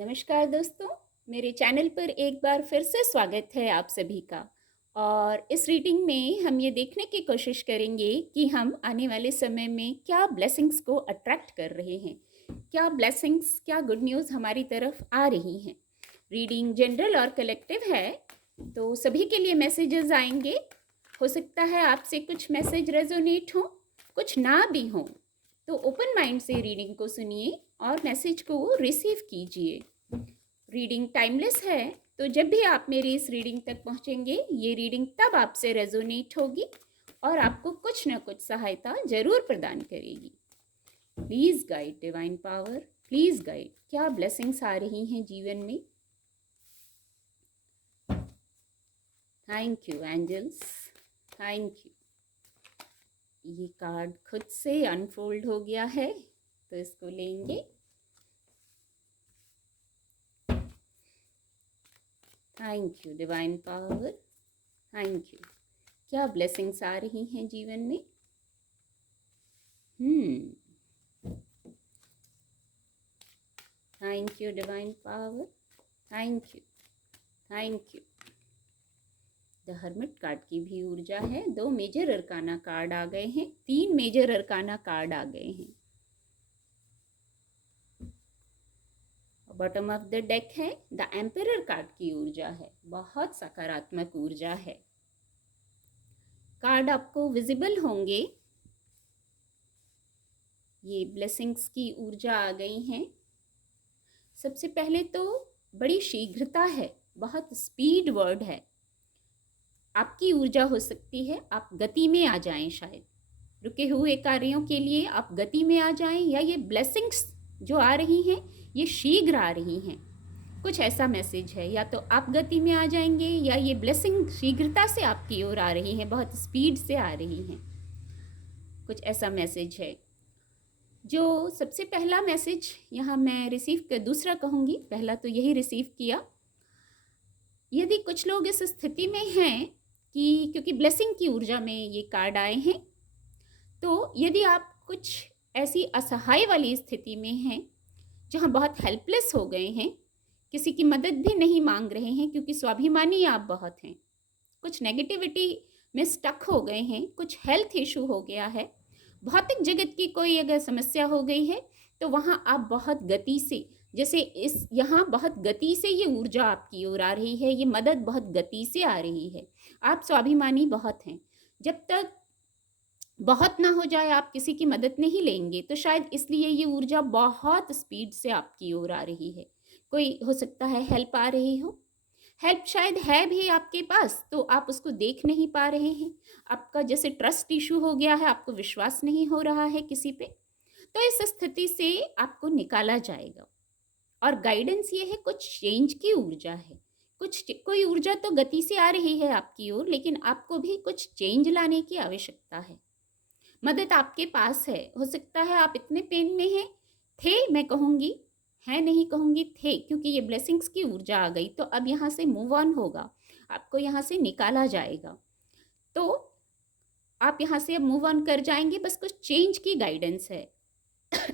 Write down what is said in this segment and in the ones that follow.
नमस्कार दोस्तों, मेरे चैनल पर एक बार फिर से स्वागत है आप सभी का। और इस रीडिंग में हम ये देखने की कोशिश करेंगे कि हम आने वाले समय में क्या ब्लेसिंग्स को अट्रैक्ट कर रहे हैं, क्या ब्लेसिंग्स, क्या गुड न्यूज़ हमारी तरफ आ रही हैं। रीडिंग जनरल और कलेक्टिव है, तो सभी के लिए मैसेजेस आएंगे। हो सकता है आपसे कुछ मैसेज रेजोनेट हो, कुछ ना भी हो, तो ओपन माइंड से रीडिंग को सुनिए और मैसेज को रिसीव कीजिए। रीडिंग टाइमलेस है, तो जब भी आप मेरी इस रीडिंग तक पहुंचेंगे, ये रीडिंग तब आपसे रेजोनेट होगी और आपको कुछ ना कुछ सहायता जरूर प्रदान करेगी। Please guide divine power, please guide, क्या ब्लेसिंग्स आ रही हैं जीवन में। Thank you angels, thank you. ये कार्ड खुद से अनफोल्ड हो गया है, तो इसको लेंगे। Thank you divine power, thank you. क्या ब्लेसिंग्स आ रही हैं जीवन में। Thank you divine power, thank you, thank you. The hermit card की भी ऊर्जा है। 2 मेजर अरकाना कार्ड आ गए हैं, 3 मेजर अरकाना कार्ड आ गए हैं। बॉटम ऑफ द डेक है, द एम्परर कार्ड की ऊर्जा है, बहुत सकारात्मक ऊर्जा है। कार्ड आपको विजिबल होंगे। ये ब्लेसिंग्स की ऊर्जा आ गई हैं। सबसे पहले तो बड़ी शीघ्रता है, बहुत स्पीड वर्ड है। आपकी ऊर्जा हो सकती है आप गति में आ जाएं, शायद रुके हुए कार्यों के लिए आप गति में आ जाएं, या ये ब्लेसिंग्स जो आ रही हैं ये शीघ्र आ रही हैं। कुछ ऐसा मैसेज है, या तो आप गति में आ जाएंगे या ये ब्लेसिंग शीघ्रता से आपकी ओर आ रही हैं, बहुत स्पीड से आ रही हैं। कुछ ऐसा मैसेज है। जो सबसे पहला मैसेज यहाँ मैं रिसीव कर, दूसरा कहूँगी, पहला तो यही रिसीव किया। यदि कुछ लोग इस स्थिति में हैं कि क्योंकि ब्लेसिंग की ऊर्जा में ये कार्ड आए हैं, तो यदि आप कुछ ऐसी असहाय वाली स्थिति में हैं जहाँ बहुत हेल्पलेस हो गए हैं, किसी की मदद भी नहीं मांग रहे हैं क्योंकि स्वाभिमानी आप बहुत हैं, कुछ नेगेटिविटी में स्टक हो गए हैं, कुछ हेल्थ इशू हो गया है, भौतिक जगत की कोई अगर समस्या हो गई है, तो वहाँ आप बहुत गति से, जैसे इस यहाँ बहुत गति से ये ऊर्जा आपकी ओर आ रही है, ये मदद बहुत गति से आ रही है। आप स्वाभिमानी बहुत हैं। जब तक बहुत ना हो जाए आप किसी की मदद नहीं लेंगे, तो शायद इसलिए ये ऊर्जा बहुत स्पीड से आपकी ओर आ रही है। कोई हो सकता है हेल्प आ रही हो, हेल्प शायद है भी आपके पास, तो आप उसको देख नहीं पा रहे हैं। आपका जैसे ट्रस्ट इशू हो गया है, आपको विश्वास नहीं हो रहा है किसी पे, तो इस स्थिति से आपको निकाला जाएगा। और गाइडेंस ये है, कुछ चेंज की ऊर्जा है, कोई ऊर्जा तो गति से आ रही है आपकी ओर, लेकिन आपको भी कुछ चेंज लाने की आवश्यकता है। मदद आपके पास है। हो सकता है आप इतने पेन में हैं, थे, मैं कहूँगी, है नहीं कहूँगी, थे, क्योंकि ये ब्लेसिंग्स की ऊर्जा आ गई, तो अब यहाँ से मूव ऑन होगा, आपको यहाँ से निकाला जाएगा। तो आप यहाँ से अब मूव ऑन कर जाएंगे, बस कुछ चेंज की गाइडेंस है।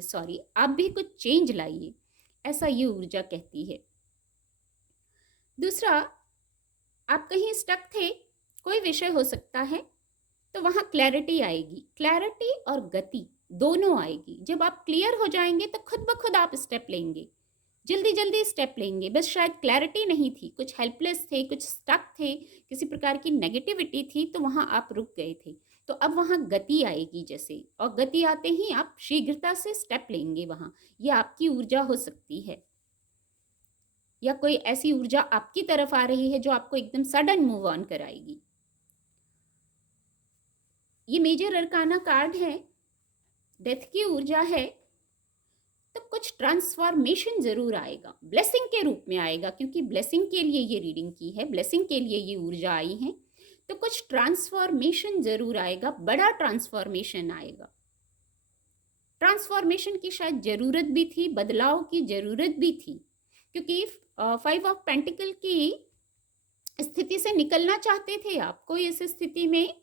सॉरी, आप भी कुछ चेंज लाइए, ऐसा ये ऊर्जा कहती है। दूसरा, आप कहीं स्टक थे, कोई विषय हो सकता है, तो वहाँ क्लैरिटी आएगी। क्लैरिटी और गति दोनों आएगी। जब आप क्लियर हो जाएंगे तो खुद ब खुद आप स्टेप लेंगे, जल्दी जल्दी स्टेप लेंगे। बस शायद क्लैरिटी नहीं थी, कुछ हेल्पलेस थे, कुछ स्टक थे, किसी प्रकार की नेगेटिविटी थी, तो वहाँ आप रुक गए थे। तो अब वहाँ गति आएगी जैसे, और गति आते ही आप शीघ्रता से स्टेप लेंगे वहाँ। ये आपकी ऊर्जा हो सकती है, या कोई ऐसी ऊर्जा आपकी तरफ आ रही है जो आपको एकदम सडन मूव ऑन कराएगी। ये मेजर अरकाना कार्ड है, डेथ की ऊर्जा है, तो कुछ ट्रांसफॉर्मेशन जरूर आएगा, ब्लेसिंग के रूप में आएगा, क्योंकि ब्लेसिंग के लिए ये रीडिंग की है, ब्लेसिंग के लिए ये ऊर्जा आई है, तो कुछ ट्रांसफॉर्मेशन जरूर आएगा, बड़ा ट्रांसफॉर्मेशन आएगा। ट्रांसफॉर्मेशन की शायद जरूरत भी थी, बदलाव की जरूरत भी थी, क्योंकि 5 ऑफ पेंटिकल की स्थिति से निकलना चाहते थे आप। कोई इस स्थिति में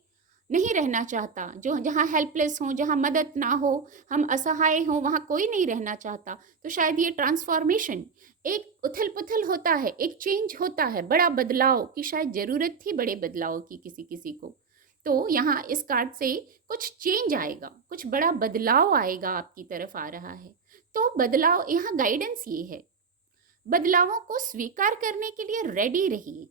नहीं रहना चाहता, जो जहाँ हेल्पलेस हों, जहाँ मदद ना हो, हम असहाय हों, वहाँ कोई नहीं रहना चाहता। तो शायद ये ट्रांसफॉर्मेशन, एक उथल-पुथल होता है, एक चेंज होता है, बड़ा बदलाव की शायद ज़रूरत थी, बड़े बदलाव की किसी-किसी को। तो यहाँ इस कार्ड से कुछ चेंज आएगा, कुछ बड़ा बदलाव आएगा आपकी तरफ आ रहा है। तो बदलाव यहाँ गाइडेंस ये है, बदलावों को स्वीकार करने के लिए रेडी रहिए।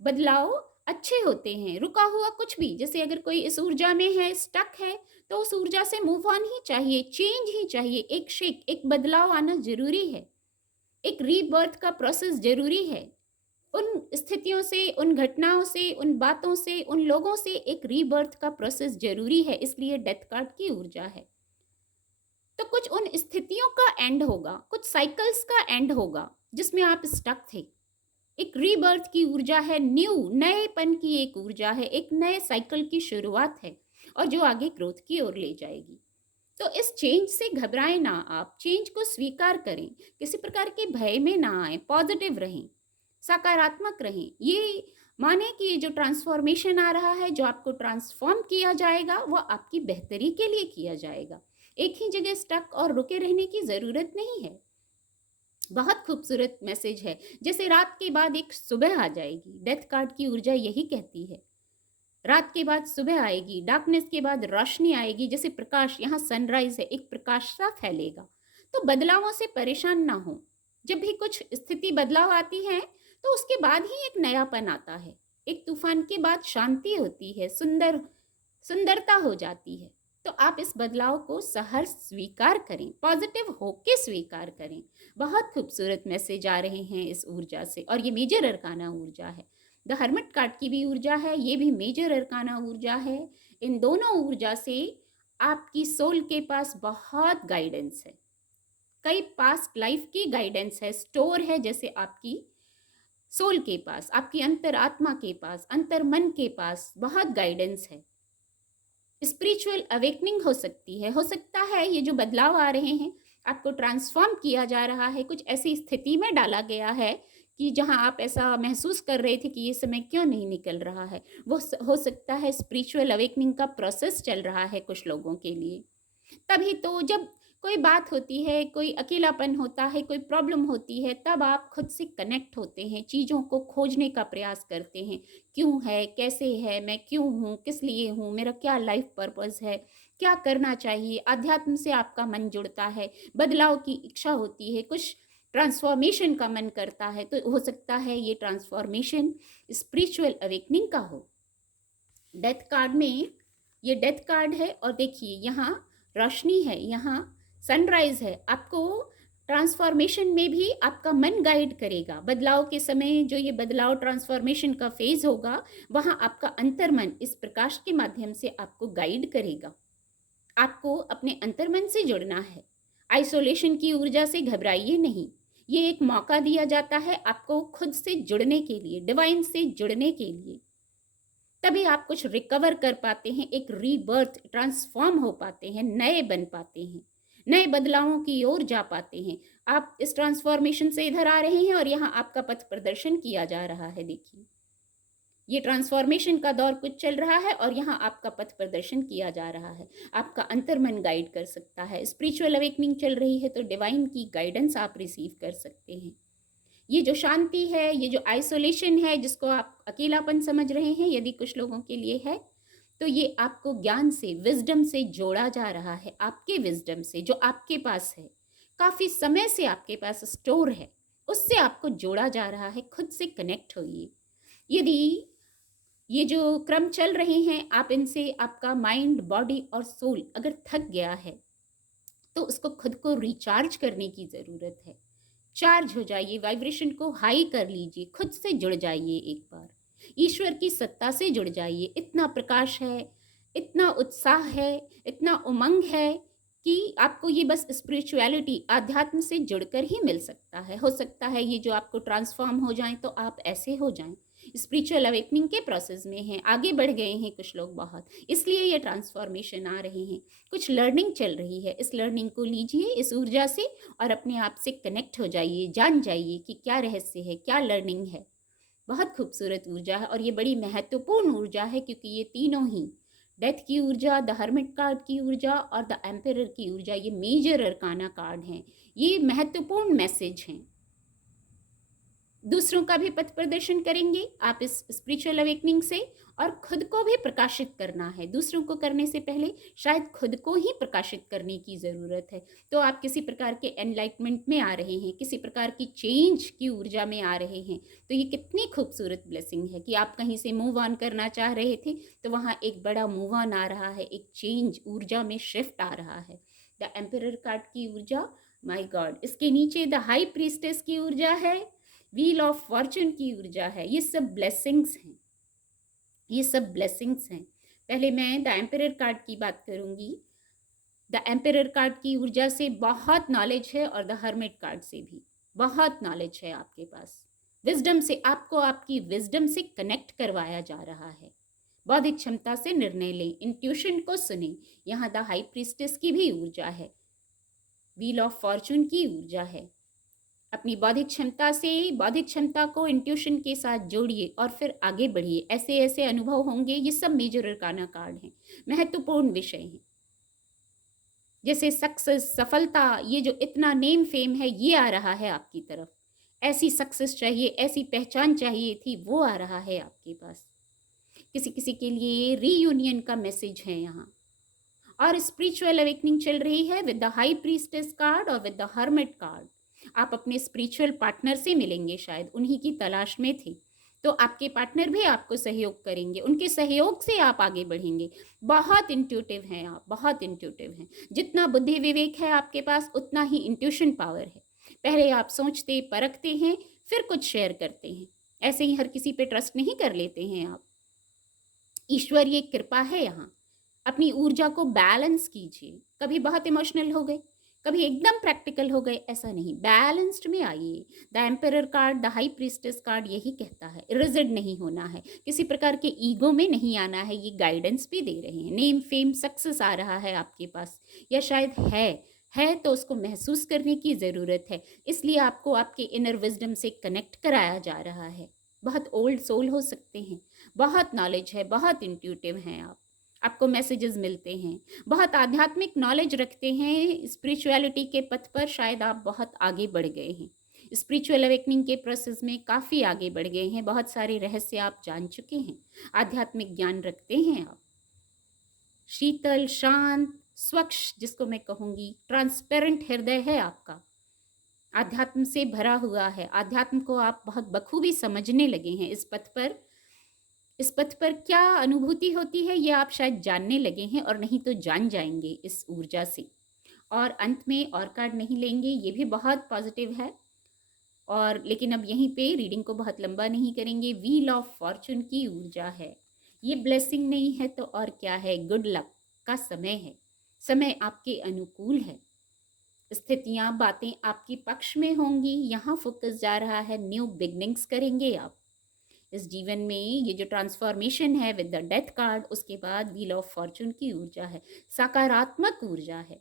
बदलाव अच्छे होते हैं, रुका हुआ कुछ भी, जैसे अगर कोई इस ऊर्जा में है, स्टक है, तो उस ऊर्जा से मूव ऑन ही चाहिए, चेंज ही चाहिए, एक शेक, एक बदलाव आना ज़रूरी है, एक रीबर्थ का प्रोसेस ज़रूरी है। उन स्थितियों से, उन घटनाओं से, उन बातों से, उन लोगों से एक रीबर्थ का प्रोसेस ज़रूरी है, इसलिए डेथ कार्ड की ऊर्जा है। तो कुछ उन स्थितियों का एंड होगा, कुछ साइकिल्स का एंड होगा, जिसमें आप स्टक थे। एक रीबर्थ की ऊर्जा है, न्यू, नएपन की एक ऊर्जा है, एक नए साइकिल की शुरुआत है और जो आगे ग्रोथ की ओर ले जाएगी। तो इस चेंज से घबराएं ना आप, चेंज को स्वीकार करें, किसी प्रकार के भय में ना आए, पॉजिटिव रहें, सकारात्मक रहें। ये माने कि ये जो ट्रांसफॉर्मेशन आ रहा है, जो आपको ट्रांसफॉर्म किया जाएगा, वो आपकी बेहतरी के लिए किया जाएगा। एक ही जगह स्टक और रुके रहने की ज़रूरत नहीं है। बहुत खूबसूरत मैसेज है, जैसे रात के बाद एक सुबह आ जाएगी। डेथ कार्ड की ऊर्जा यही कहती है, रात के बाद सुबह आएगी, डार्कनेस के बाद रोशनी आएगी, जैसे प्रकाश, यहाँ सनराइज है, एक प्रकाश सा फैलेगा। तो बदलावों से परेशान ना हो, जब भी कुछ स्थिति बदलाव आती है तो उसके बाद ही एक नयापन आता है, एक तूफान के बाद शांति होती है, सुंदरता हो जाती है। तो आप इस बदलाव को सहर्ष स्वीकार करें, पॉजिटिव होके स्वीकार करें। बहुत खूबसूरत मैसेज आ रहे हैं इस ऊर्जा से, और ये मेजर अरकाना ऊर्जा है। द हर्मिट कार्ड की भी ऊर्जा है, ये भी मेजर अरकाना ऊर्जा है। इन दोनों ऊर्जा से आपकी सोल के पास बहुत गाइडेंस है, कई पास्ट लाइफ की गाइडेंस है, स्टोर है, जैसे आपकी सोल के पास, आपकी अंतरात्मा के पास, अंतर मन के पास बहुत गाइडेंस है। स्पिरिचुअल अवेकनिंग हो सकती है, हो सकता है ये जो बदलाव आ रहे हैं, आपको ट्रांसफॉर्म किया जा रहा है, कुछ ऐसी स्थिति में डाला गया है कि जहां आप ऐसा महसूस कर रहे थे कि ये समय क्यों नहीं निकल रहा है। वो हो सकता है स्पिरिचुअल अवेकनिंग का प्रोसेस चल रहा है कुछ लोगों के लिए। तभी तो जब कोई बात होती है, कोई अकेलापन होता है, कोई प्रॉब्लम होती है, तब आप खुद से कनेक्ट होते हैं, चीज़ों को खोजने का प्रयास करते हैं। क्यों है, कैसे है, मैं क्यों हूँ, किस लिए हूँ, मेरा क्या लाइफ पर्पस है, क्या करना चाहिए। अध्यात्म से आपका मन जुड़ता है, बदलाव की इच्छा होती है, कुछ ट्रांसफॉर्मेशन का मन करता है। तो हो सकता है ये ट्रांसफॉर्मेशन स्पिरिचुअल अवेकनिंग का हो। डेथ कार्ड में ये डेथ कार्ड है, और देखिए यहाँ रोशनी है, यहाँ सनराइज है। आपको ट्रांसफॉर्मेशन में भी आपका मन गाइड करेगा। बदलाव के समय जो ये बदलाव ट्रांसफॉर्मेशन का फेज होगा, वहाँ आपका अंतर्मन इस प्रकाश के माध्यम से आपको गाइड करेगा। आपको अपने अंतर्मन से जुड़ना है, आइसोलेशन की ऊर्जा से घबराइए नहीं। ये एक मौका दिया जाता है आपको खुद से जुड़ने के लिए, डिवाइन से जुड़ने के लिए। तभी आप कुछ रिकवर कर पाते हैं, एक रीबर्थ, ट्रांसफॉर्म हो पाते हैं, नए बन पाते हैं, नए बदलावों की ओर जा पाते हैं। आप इस ट्रांसफॉर्मेशन से इधर आ रहे हैं और यहाँ आपका पथ प्रदर्शन किया जा रहा है। देखिए, ये ट्रांसफॉर्मेशन का दौर कुछ चल रहा है और यहाँ आपका पथ प्रदर्शन किया जा रहा है। आपका अंतर्मन गाइड कर सकता है। स्पिरिचुअल अवेकनिंग चल रही है तो डिवाइन की गाइडेंस आप रिसीव कर सकते हैं। ये जो शांति है, ये जो आइसोलेशन है, जिसको आप अकेलापन समझ रहे हैं, यदि कुछ लोगों के लिए है, तो ये आपको ज्ञान से, विजडम से जोड़ा जा रहा है। आपके विजडम से जो आपके पास है, काफ़ी समय से आपके पास स्टोर है, उससे आपको जोड़ा जा रहा है। खुद से कनेक्ट होइए। यदि ये जो क्रम चल रहे हैं, आप इनसे, आपका माइंड, बॉडी और सोल अगर थक गया है, तो उसको खुद को रिचार्ज करने की ज़रूरत है। चार्ज हो जाइए, वाइब्रेशन को हाई कर लीजिए, खुद से जुड़ जाइए एक बार, ईश्वर की सत्ता से जुड़ जाइए। इतना प्रकाश है, इतना उत्साह है, इतना उमंग है कि आपको ये बस स्पिरिचुअलिटी, आध्यात्म से जुड़कर ही मिल सकता है। हो सकता है ये जो आपको ट्रांसफॉर्म हो जाएं तो आप ऐसे हो जाएं। स्पिरिचुअल अवेकनिंग के प्रोसेस में हैं, आगे बढ़ गए हैं कुछ लोग बहुत, इसलिए ये ट्रांसफॉर्मेशन आ रहे हैं। कुछ लर्निंग चल रही है, इस लर्निंग को लीजिए इस ऊर्जा से और अपने आप से कनेक्ट हो जाइए, जान जाइए कि क्या रहस्य है, क्या लर्निंग है। बहुत खूबसूरत ऊर्जा है और ये बड़ी महत्वपूर्ण ऊर्जा है, क्योंकि ये तीनों ही, डेथ की ऊर्जा, द हर्मिट कार्ड की ऊर्जा और द एम्परर की ऊर्जा, ये मेजर अरकाना कार्ड हैं। ये महत्वपूर्ण मैसेज हैं। दूसरों का भी पथ प्रदर्शन करेंगे आप इस स्पिरिचुअल अवेकनिंग से, और खुद को भी प्रकाशित करना है। दूसरों को करने से पहले शायद खुद को ही प्रकाशित करने की ज़रूरत है। तो आप किसी प्रकार के एनलाइटमेंट में आ रहे हैं, किसी प्रकार की चेंज की ऊर्जा में आ रहे हैं। तो ये कितनी खूबसूरत ब्लेसिंग है कि आप कहीं से मूव ऑन करना चाह रहे थे, तो वहाँ एक बड़ा मूव ऑन आ रहा है, एक चेंज ऊर्जा में शिफ्ट आ रहा है। द एम्परर कार्ड की ऊर्जा, माय गॉड, इसके नीचे द हाई प्रीस्टेस की ऊर्जा है, व्हील ऑफ फॉर्चून की ऊर्जा है। ये सब ब्लेसिंग्स हैं, ये सब ब्लेसिंग्स हैं। पहले मैं द एम्परर कार्ड की बात करूंगी। द एम्परर कार्ड की ऊर्जा से बहुत नॉलेज है और द हर्मिट कार्ड से भी बहुत नॉलेज है आपके पास। विजडम से, आपको आपकी विजडम से कनेक्ट करवाया जा रहा है। बौद्धिक क्षमता से निर्णय लें, इंट्यूशन को सुने। यहाँ द हाई प्रीस्टेस की भी ऊर्जा है, व्हील ऑफ फॉर्चून की ऊर्जा है। अपनी बौद्धिक क्षमता से, बौद्धिक क्षमता को इंट्यूशन के साथ जोड़िए और फिर आगे बढ़िए। ऐसे ऐसे अनुभव होंगे। ये सब मेजर अरकाना कार्ड हैं, महत्वपूर्ण विषय हैं, जैसे सक्सेस, सफलता, ये जो इतना नेम फेम है ये आ रहा है आपकी तरफ। ऐसी सक्सेस चाहिए, ऐसी पहचान चाहिए थी, वो आ रहा है आपके पास। किसी किसी के लिए रीयूनियन का मैसेज है यहाँ। और स्पिरिचुअल अवेकनिंग चल रही है with the high priestess card और विद द हर्मिट कार्ड। आप अपने स्पिरिचुअल पार्टनर से मिलेंगे, शायद उन्हीं की तलाश में थे, तो आपके पार्टनर भी आपको सहयोग करेंगे, उनके सहयोग से आप आगे बढ़ेंगे। बहुत इंट्यूटिव हैं आप, बहुत इंट्यूटिव हैं। जितना बुद्धि विवेक है आपके पास, उतना ही इंट्यूशन पावर है। पहले आप सोचते परखते हैं, फिर कुछ शेयर करते हैं। ऐसे ही हर किसी पे ट्रस्ट नहीं कर लेते हैं आप। ईश्वरीय कृपा है यहाँ। अपनी ऊर्जा को बैलेंस कीजिए। कभी बहुत इमोशनल हो गए, कभी एकदम प्रैक्टिकल हो गए, ऐसा नहीं, बैलेंस्ड में आइए। The emperor card, the high priestess card यही कहता है, रिजिड नहीं होना है, किसी प्रकार के ईगो में नहीं आना है। ये गाइडेंस भी दे रहे हैं। नेम फेम सक्सेस आ रहा है आपके पास, या शायद है तो उसको महसूस करने की ज़रूरत है। इसलिए आपको आपके इनर विजडम से कनेक्ट कराया जा रहा है। बहुत ओल्ड सोल हो सकते हैं, बहुत नॉलेज है, बहुत इंट्यूटिव हैं आप, आपको मैसेजेस मिलते हैं, बहुत आध्यात्मिक नॉलेज रखते हैं। स्पिरिचुअलिटी के पथ पर शायद आप बहुत आगे बढ़ गए हैं, स्पिरिचुअल अवेकनिंग के प्रोसेस में काफ़ी आगे बढ़ गए हैं। बहुत सारे रहस्य आप जान चुके हैं, आध्यात्मिक ज्ञान रखते हैं आप। शीतल, शांत, स्वच्छ, जिसको मैं कहूँगी ट्रांसपेरेंट हृदय है आपका, आध्यात्म से भरा हुआ है। आध्यात्म को आप बहुत बखूबी समझने लगे हैं। इस पथ पर क्या अनुभूति होती है ये आप शायद जानने लगे हैं, और नहीं तो जान जाएंगे इस ऊर्जा से। और अंत में और कार्ड नहीं लेंगे, ये भी बहुत पॉजिटिव है। और लेकिन अब यहीं पे रीडिंग को बहुत लंबा नहीं करेंगे। व्हील ऑफ फॉर्चून की ऊर्जा है। ये ब्लेसिंग नहीं है तो और क्या है, गुड लक का समय है। समय आपके अनुकूल है, स्थितियाँ, बातें आपके पक्ष में होंगी। यहाँ फोकस जा रहा है, न्यू बिगनिंग्स करेंगे आप इस जीवन में। ये जो ट्रांसफॉर्मेशन है विद द डेथ कार्ड, उसके बाद व्हील ऑफ फॉर्चून की ऊर्जा है, सकारात्मक ऊर्जा है,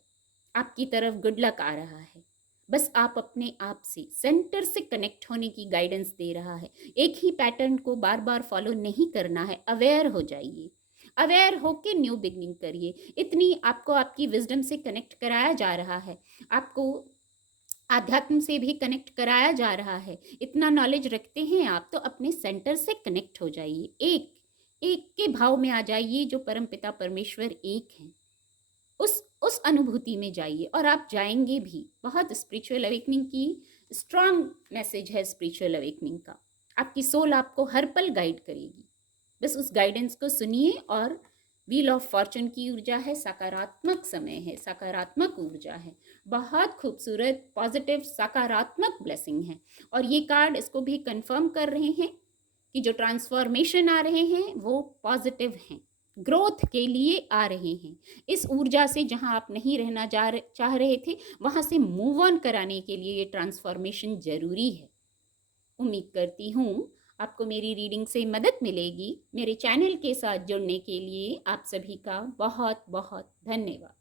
आपकी तरफ गुड लक आ रहा है। बस आप अपने आप से, सेंटर से कनेक्ट होने की गाइडेंस दे रहा है। एक ही पैटर्न को बार बार फॉलो नहीं करना है, अवेयर हो जाइए, अवेयर होके न्यू बिगनिंग करिए। इतनी आपको आपकी विजडम से कनेक्ट कराया जा रहा है, आपको आध्यात्म से भी कनेक्ट कराया जा रहा है। इतना नॉलेज रखते हैं आप, तो अपने सेंटर से कनेक्ट हो जाइए, एक एक के भाव में आ जाइए, जो परमपिता परमेश्वर एक हैं। उस अनुभूति में जाइए, और आप जाएंगे भी। बहुत स्पिरिचुअल अवेकनिंग की स्ट्रांग मैसेज है स्पिरिचुअल अवेकनिंग का। आपकी सोल आपको हर पल गाइड करेगी, बस उस गाइडेंस को सुनिए। और व्हील ऑफ फॉर्चून की ऊर्जा है, सकारात्मक समय है, सकारात्मक ऊर्जा है, बहुत खूबसूरत पॉजिटिव सकारात्मक ब्लेसिंग है। और ये कार्ड इसको भी कंफर्म कर रहे हैं कि जो ट्रांसफॉर्मेशन आ रहे हैं वो पॉजिटिव हैं, ग्रोथ के लिए आ रहे हैं। इस ऊर्जा से जहां आप नहीं रहना चाह रहे थे, वहां से मूव ऑन कराने के लिए ये ट्रांसफॉर्मेशन जरूरी है। उम्मीद करती हूँ आपको मेरी रीडिंग से मदद मिलेगी। मेरे चैनल के साथ जुड़ने के लिए आप सभी का बहुत बहुत धन्यवाद।